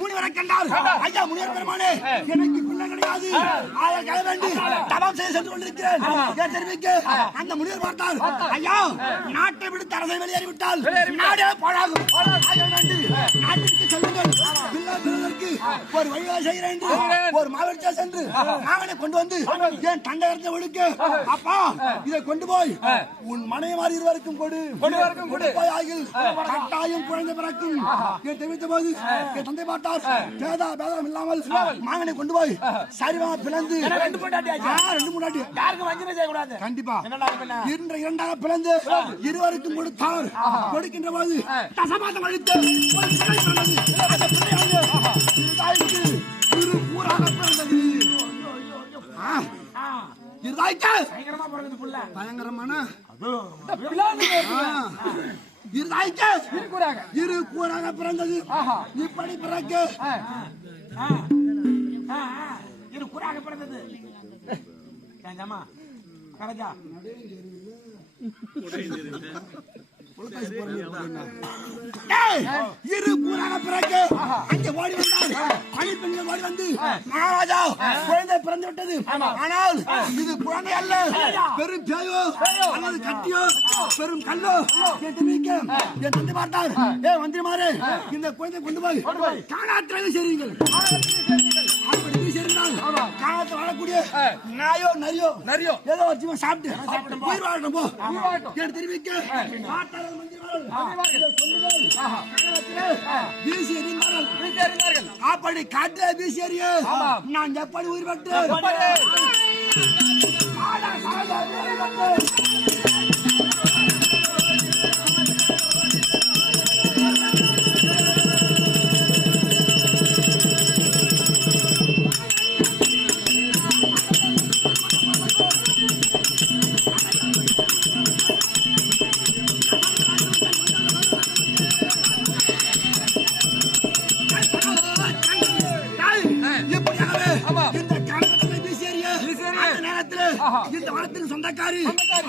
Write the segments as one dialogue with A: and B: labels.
A: முனிவரை கண்டால். ஐயா முனிவர் பெருமானே எனக்கு பிள்ளை கிடையாது. ஆயா கை வேண்டி தவம் செய்ய சென்று கொண்டிருக்கிறேன். தெரிவிக்க அந்த முனிவர் பார்த்தால் ஐயா நாட்டை விட்டு அரசை வெளியேறி விட்டால் நாடே பாழாகும் நாட்டிற்கு பிள்ளை பெறுவதற்கு ஒரு வழிவகை செய்கிறேன் என்று. ஒரு மாவட்ட சென்று மாவனை கொண்டு வந்து என் தண்டகரத்தை ஒழுக்க? அப்பா இதை கொண்டு போய் உன் மனைவி இருவருக்கும் கொடு.
B: கொடு.
A: போய் ஆகில் கட்டாயம் குழந்தை பிறக்கும். என் தெரிவித்த போது என் தந்தை பார்த்தார். பேதா பேதம் இல்லாமல் மாங்கனை கொண்டு போய் சரிவா பிளந்து.
C: ரெண்டு
A: மூணாட்டி
C: யாருக்கும் வஞ்சனை செய்யக்கூடாது.
A: கண்டிப்பா? இன்ற இரண்டாக பிளந்து இருவருக்கும் கொடுத்தார். கொடுக்கின்ற போது தசமாதம் அழித்து பயங்கரமான. இரு கூறாக பிறந்தது.
B: ஆஹா.
A: இப்படி பிறக்க.
C: ஆ, ஆ, ஆ. இரு குறாக பிறந்தது.
A: டேய், இரு கூறாக பிறகு அங்கே ஓடி வந்தார் பணிப்பெண்கள் ஓடி வந்து மகாராஜா குழந்தை பிறந்து விட்டது ஆனால் இது குழந்தை அல்ல பெரும் பேயோ அல்லது கட்டியோ பெரும் கல்லோ என்று மிக்க என் தந்தை பார்த்தார் ஏ மந்திரிமாரே இந்த குழந்தை கொண்டு போய் காணாத்திரவை செய்யுங்கள் போய் காணாத்தில் வாழக்கூடிய நாயோ நரியோ
B: நரியோ.
A: ஏதோ ஒரு ஜீவன் சாப்பிட்டு உயிர் வாழணும் போ. போய் காணாத்திலே வீசி எறிந்தார்கள். அப்படி காற்று வீசி எறிய. நான் எப்படி உயிர் பெற்றேன்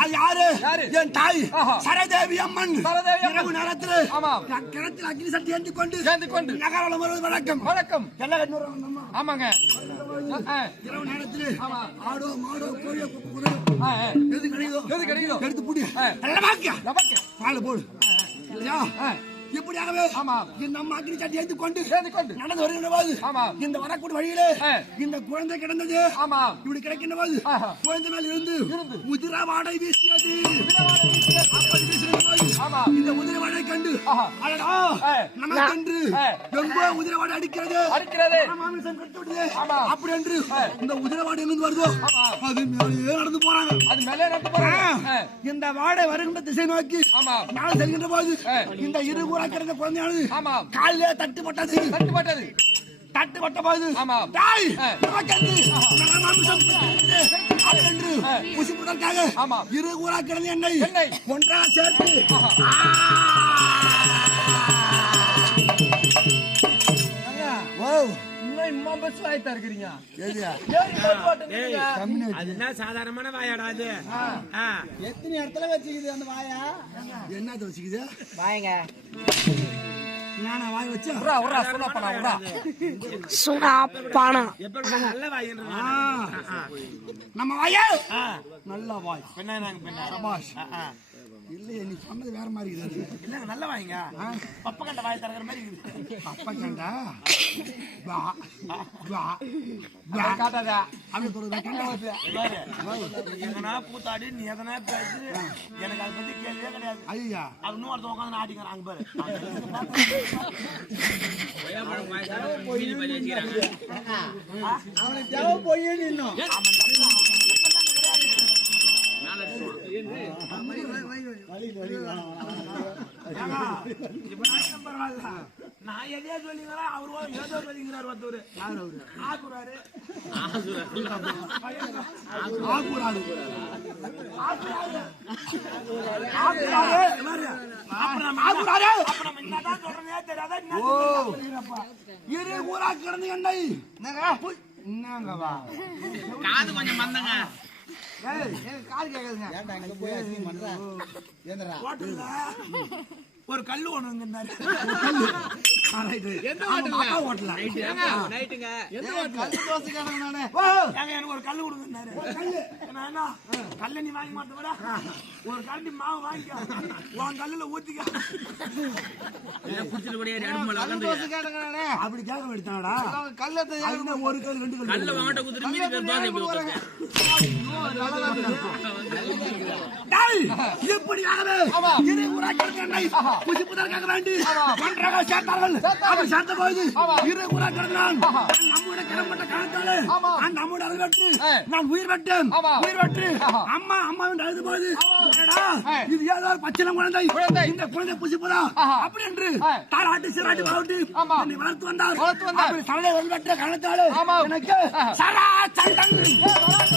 A: அது யாரு? என் தாய். சரதேவி அம்மன். இரவு நேரத்தில். கிணத்தில் அக்னி சட்டி ஏந்தி கொண்டு
B: சேர்ந்து கொண்டு
A: நகரம் வருவது வழக்கம்
B: வணக்கம்
A: அம்மா.
B: ஆமாங்க
A: இரவு நேரத்தில். ஆடோ மாடோ கோழியோ குதிரை. எது கிடைக்குதோ
B: எது கிடைக்குதோ.
A: எடுத்து புடி வாக்கியா
B: நமக்கு
A: பால் போடு இல்லையா. இப்படியாகவே
B: ஆமாம்.
A: இந்த அம்மா அக்னி சட்டி ஏந்தி கொண்டு
B: சேர்ந்து கொண்டு
A: நடந்து வருகின்ற போது
B: ஆமாம்.
A: இந்த வரக்கூடிய வழியிலே. இந்த குழந்தை கிடந்தது
B: ஆமாம்
A: இப்படி கிடைக்கின்ற போது
B: ஆஹா.
A: குழந்தை மேல் இருந்து
B: இருந்து.
A: உதிர வாடை வீசியது இந்த கண்டு. நமக்கென்று அடிக்கிறது.
B: அடிக்கிறது.
A: அப்படி என்று இந்த உதிர வாடை எங்கிருந்து வருதோ. அது மேலேயே நடந்து போறாங்க.
B: அது மேலே நடந்து போறாங்க.
A: இந்த வாடை வருகின்ற திசை நோக்கி நான் செல்கின்ற போது. இந்த இரு கூறா கிடந்த குழந்தையானது காலிலே தட்டுப்பட்டது.
B: தட்டுப்பட்டது.
A: தாய் மாமிசம் கட்டு அதென்று
B: ஆ.
A: புசிப்பதற்காக
B: ஆமாம்.
A: இரு கூறா கிடந்த எண்ணெய்
B: எண்ணெய்.
A: ஒன்றாக சேர்த்து.
C: சாதாரணமான வாயாடா அது.
A: எத்தனை இடத்துல வச்சுக்குது அந்த வாயா? என்ன வச்சுக்குது? நானா வாய் வச்சா
B: உர்ரா, சுண்ணா பண்ணா, உர்ரா.
D: சுடா பணம்
C: எப்படி நல்ல
A: ஆ. நம்ம வாயா. நல்ல வாய்
C: பெண்ணா நாங்க பெண்ணா
A: சபாஷ். இல்லையே நீ சொன்னது வேற மாதிரி இருக்குது.
C: இல்லங்க நல்ல வாய்ங்க. பப்ப கண்ட வாய் திறக்கிற மாதிரி இருக்குது.
A: அப்பா கண்டா? வா வா வா.
B: காட்டாத.
A: அப்படி சொல்றது கண்டா?
C: எங்கனா கூத்தாடி நீ எதனா பேசு. எனக்கு அதை பத்தி கேள்வியே கிடையாது.
A: ஐயா.
C: அது இன்னும் ஒருத்தன் உட்காந்து ஆட்டிக்கிறான் அங்க பாரு.
A: அவனுக்கு தேவை போய் நின்னோம்
C: பரவாயில்ல? நான் அவரு ஏதோ சொல்லிங்கிறாரு ஒருத்தர் ஆக்குறாரு ஆக்குறாரு
A: இரு ஊரா கிடந்து என்னங்க போய் என்னங்க
C: காது கொஞ்சம் மந்தங்க
A: ஏய் எனக்கு காது கேக்குதுங்க
C: ஹோட்டல்ல ஒரு கல்லு ஒண்ணு இருந்தாரு எனக்கு ஒரு கல்லு கொடுங்கன்னாரு கல்ல. நீ வாங்கி மாட்டோட ஒரு கரண்டி மாவு வாங்கிக்க. உன் கல்லுல ஊத்திக்க.
B: கல்
A: அப்படி கேட்க வேண்டியதானடா
B: கல்லத்தை
A: அதுதான் ஒரு கல் ரெண்டு கல்
E: கல்ல வாங்கிட்ட குதிரை எப்படி ஊத்துறது?
A: என்னை புதுப்புதற்காக வேண்டி. ஒன்றாக சேர்த்தார்கள். அப்படி சேர்த்த போது இரு உராக்களுக்கு நான் நம்முடைய கிளம்பட்ட காலத்தாலே நான் நம்முடைய அருள்பெற்று நான் உயிர் பெற்றேன். உயிர் பெற்று அம்மா அம்மா என்று அழுது போது இது ஏதோ பச்சிலம் குழந்தை. இந்த குழந்தை புசிப்பதா அப்படி என்று தாராட்டி சீராட்டி வாழ்த்து வளர்த்து வந்தார். அப்படி சரளை பெற்ற காலத்தாலே எனக்கு சரா சண்டன்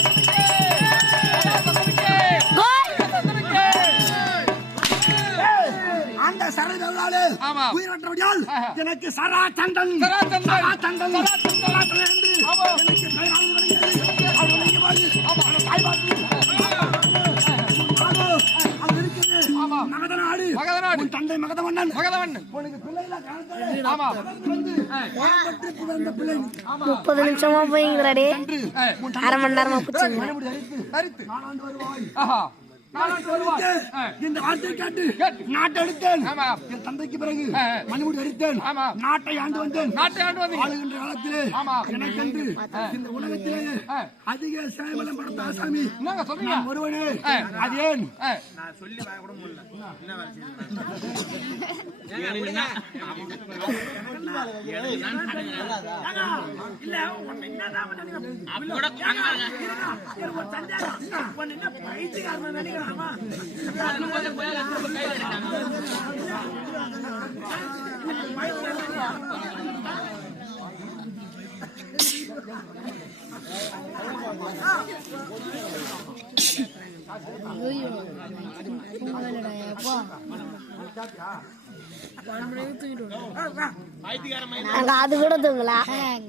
A: பயன்பட்டு பிறந்த பிள்ளை.
D: முப்பது நிமிஷமா போய்ங்கிறாடே அரை மணி நேரமா
A: இந்த வார்த்தையை கேட்டு நாட்டை எடுத்தேன்.
B: ஆமா.
A: என் தந்தைக்கு பிறகு. மணிமுடி அடித்தேன்.
B: ஆமா.
A: நாட்டை ஆண்டு வந்தேன்.
B: நாட்டை ஆண்டு வந்தீங்க.
A: ஆளுகின்ற காலத்திலே
B: ஆமா.
A: எனக்கென்று இந்த உலகத்திலே
B: ஆ.
A: அதிக சேவலம் படுத்த ஆசாமி
B: என்னங்க சொல்றீங்க?
A: நான் ஒருவனே. அது ஏன்?
B: ஆ,
C: நான் சொல்லி வாய கூட முடியல. என்ன?
E: அதை
D: கூட தூங்கல.
A: டேய்,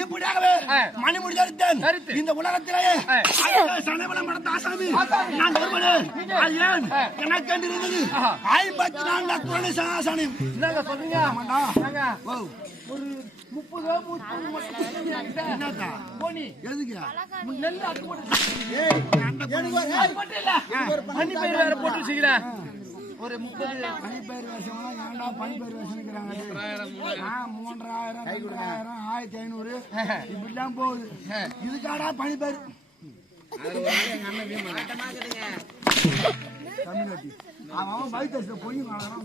A: இப்படியாகவே அடித்தேன்.
B: அடித்து.
A: இந்த உலகத்திலேயே சமயபலம் படுத்த ஆசாமி. நான் ஒருவனே. அது ஏன்? எனக்கென்று இருந்தது ஐம்பத்தி நான்கு குழந்தை சாசனம்
B: என்னங்க சொல்றீங்க?
A: ஆமாண்டா.
B: என்னங்க?
A: ஓ,
B: ஒரு முப்பது முப்பது மட்டும் நெல் அட்டு போட்டு மணி போட்டு வச்சுக்கிறேன் ஒரு முப்பது
A: பனிப்பயிர் வேஷம்லாம் ஏன்டா பனிப்பயிர் வேஷம்ங்கிறாங்க? ஆ, மூன்றாயிரம் ரெண்டாயிரம் ஆயிரத்தி ஐநூறு. இப்படிலாம் போகுது. இதுக்காடா பனிப்பயிர். தமிழ்நாட்டி. அவன் அவன் பைத்தரிசில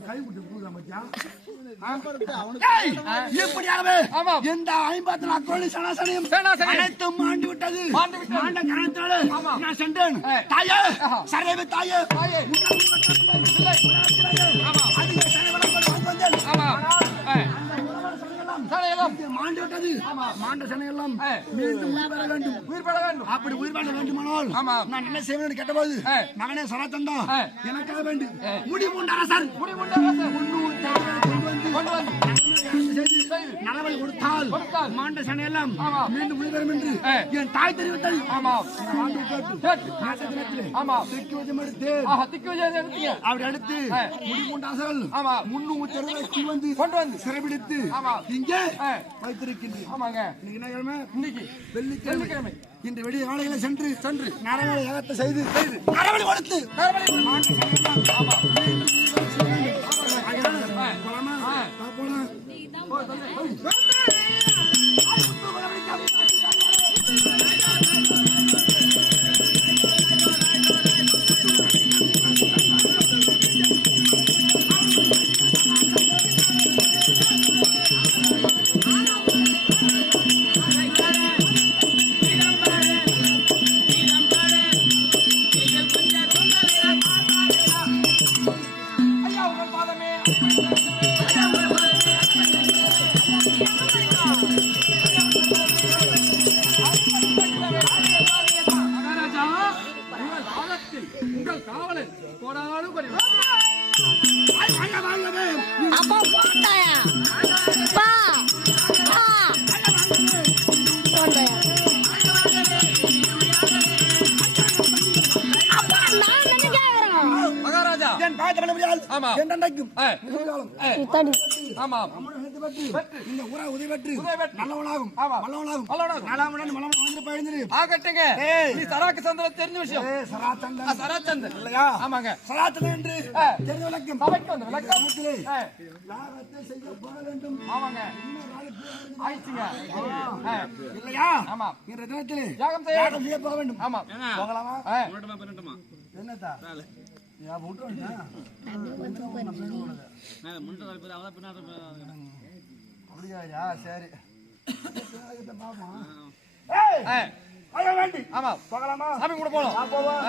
A: கை விட்டு மச்சான். ஐம்பத்தி நாலு கோழி சனாசனையும் அனைத்தும் மாண்டு விட்டது.
B: மாண்டு ஆமா.
A: நான் சென்றேன். தாயே. சரைவு தாயே.
B: தாயே.
A: விட்டது மாண்ட சனையெல்லாம். மீண்டும் உயிர் பெற வேண்டும்
B: உயிர் பெற வேண்டும்
A: அப்படி உயிர் பெற வேண்டுமானால். நான் என்ன செய்வேன் கேட்டபோது. மகனே சரத்தந்தா. எனக்காக வேண்டும் முடி மூண்ட அரசன்
B: முடி முண்டாரசு
A: முன்னூறு தேவரை கொண்டு வந்து
B: கொண்டு வந்து
A: கொடுத்தால் மாண்ட சனையெல்லாம். மீண்டும் உயிர் பெறும் என்று. என் தாய் தெரிவித்தது
B: ஆமா
A: இந்த
B: ஆமா
A: திக்குவதம் எடுத்து
B: ஆஹா திக்கு விஜயம் எடுத்தீங்க
A: அப்படி. முடிமுண்டாசல்
B: ஆமா.
A: தெருவை கொண்டு வந்து
B: கொண்டு வந்து
A: சிறைபிடித்து. இங்கே. வைத்திருக்கின்றேன்
B: ஆமாங்க
A: இன்னைக்கு என்ன கிழமை
B: இன்னைக்கு
A: வெள்ளிக்கிழமை. இன்று வெளிய காலைகளை சென்று சென்று நரவழி ஏகத்தை செய்து செய்து நரவழி கொடுத்து
B: நரவழி. ஆமா
A: என்றென்றைக்கும்
B: ஆமாம்
A: பெற்று இந்த ஊரா உதவி பெற்று. நல்லவனாகும். வல்லவனாகும்.
B: வல்லவனாகும்.
A: வந்து
B: ஆகட்டுங்க. நீ சராக்கு தெரிஞ்ச விஷயம்.
A: சராச்சந்தன்
B: சராச்சந்தன்
A: இல்லையா?
B: ஆமாங்க.
A: சராச்சந்தன் என்று. தெரிந்த விளக்கம்.
B: சபைக்கு வந்து விளக்கம்.
A: செய்ய போக வேண்டும்.
B: ஆமாங்க. ஆயிடுச்சுங்க.
A: இல்லையா?
B: ஆமா.
A: இன்றைய தினத்திலே
B: யாகம் செய்ய
A: யாகம் செய்ய போக வேண்டும்.
B: ஆமா.
A: போகலாமா? என்னத்தா? அப்படியா சரி.
B: ஆமா
A: போகலாமா
B: சாமி கூட போகலாம்
A: போவோம்